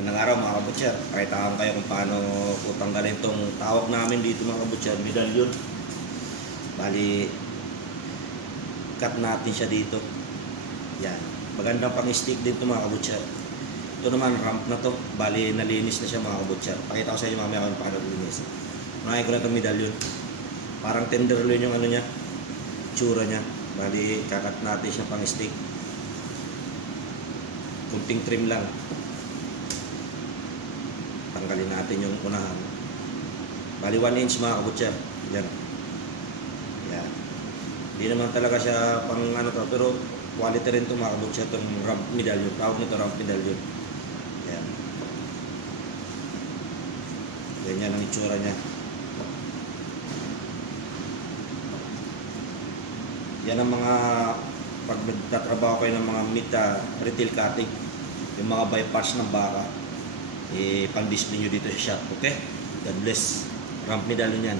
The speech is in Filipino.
Magandang araw mga kabutcher. Pakitaan kayo kung paano po tanggalin itong tawag namin dito mga kabutcher, medallion. Bali, cut natin siya dito. Yan. Magandang pang-stick din ito mga kabutcher. Ito naman ramp na to. Bali, nalinis na siya mga kabutcher. Pakita ko sa inyo mamaya kung paano linis. Unahin ko na itong medallion. Parang tenderloin yung ano niya, tsura niya. Bali, kakat natin siya pang-stick. Kunting trim lang. Tanggalin natin yung unahan. Bali 1 inch mga kabutcher. Yan. Yan. Hindi naman talaga siya pang ano to, pero quality rin ito mga kabutcher, itong ramp medallion. Tawag nito ramp medallion. Yan. Ganyan ang itsura niya. Yan ang mga pag nagtatrabaho kayo ng mga meat retail cutting, yung mga bypass ng baka, pang-display nyo dito sa shop. Okay? God bless. Ramp medallion yan.